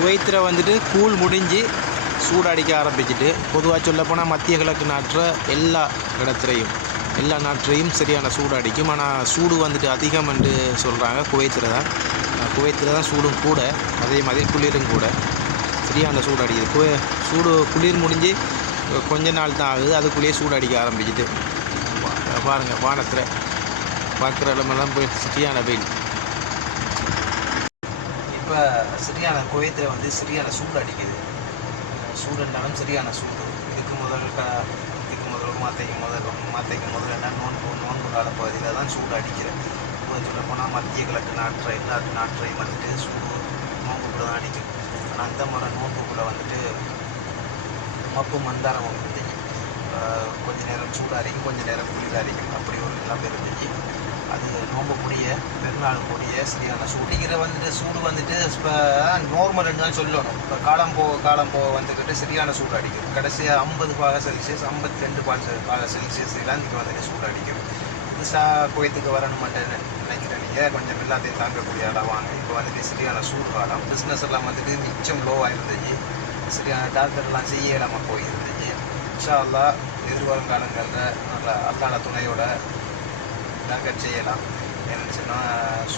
குவைத்தில் வந்துட்டு கூழ் முடிஞ்சு சூடடிக்க ஆரம்பிச்சிட்டு பொதுவாக சொல்லப்போனால் மத்திய கிழக்கு நாட்டில் எல்லா இடத்துலையும் எல்லா நாட்டிலையும் சரியான சூடு அடிக்கும் ஆனால் சூடு வந்துட்டு அதிகம் என்று சொல்கிறாங்க குவைத்தில் தான். குவைத்தில் தான் சூடும் கூட அதே மாதிரி குளிரும் கூட சரியான சூடு அடிக்குது கு சூடு குளிர் முடிஞ்சு கொஞ்ச நாள் தான் ஆகுது. அதுக்குள்ளேயே சூடு அடிக்க ஆரம்பிச்சிட்டு பாருங்கள் வானத்தில் பார்க்குற இடமெல்லாம் போய் சரியான வெயில். இப்போ சரியான குவைத்தில் வந்து சரியான சூடு அடிக்குது. சூடுனாலும் சரியான சூடு. இதுக்கு முதல் க இதுக்கு முதல் மாத்தைக்கு முதல் மாத்தைக்கு முதல் என்ன நோன்பு நோன்பு காலப்பகுதியில் தான் சூடு அடிக்கிறது இப்போ சொல்ல போனால் மத்திய கிழக்கு நாற்றை நாட்டு நாற்றையும் வந்துட்டு சூடு நோன்புக்குள்ள தான் அடிக்கும் ஆனால் அந்த முறை நோன்புக்குள்ள வந்துட்டு மப்பு மந்தாரம் ஒன்று இருந்துச்சு. கொஞ்சம் கொஞ்ச நேரம் சூடு அடிக்கும் கொஞ்ச நேரம் குளிர் அரைக்கும். அப்படி ஒரு நிலைமை இருந்துச்சு. அது நோம்பக்கூடிய பெருநாளுக்குரிய சரியான சூடு சரியான வந்துட்டு சூடு வந்துட்டு இப்போ நார்மல்னு தான் சொல்லணும். இப்போ காலம் போக காலம் போக வந்துக்கிட்டு சரியான சூடு அடிக்கும். கடைசியாக ஐம்பது பாக செல்சியஸ் ஐம்பத்தி ரெண்டு பாக பாக செல்சியஸ் இல்லாந்துக்கு வந்துட்டு சூடு அடிக்கும். புதுசாக கோயத்துக்கு வரணுமாட்டேன்னு நினைக்கிறேன் நீங்கள் கொஞ்சம் எல்லாத்தையும் தாங்கக்கூடிய இடம் வாங்க. இப்போ வந்துட்டு சரியான சூடு காலம். பிஸ்னஸ் எல்லாம் வந்துட்டு மிச்சம் லோவாக இருந்துச்சு சரியான டாக்டர்லாம் செய்ய இல்லாமல் போயிருந்துச்சு. இன்ஷா அல்லா எதிர்வரும் காலங்களில் நல்ல அல்லாட துணையோட நாங்கள் செய்யலாம். என்னன்னு சொன்னால்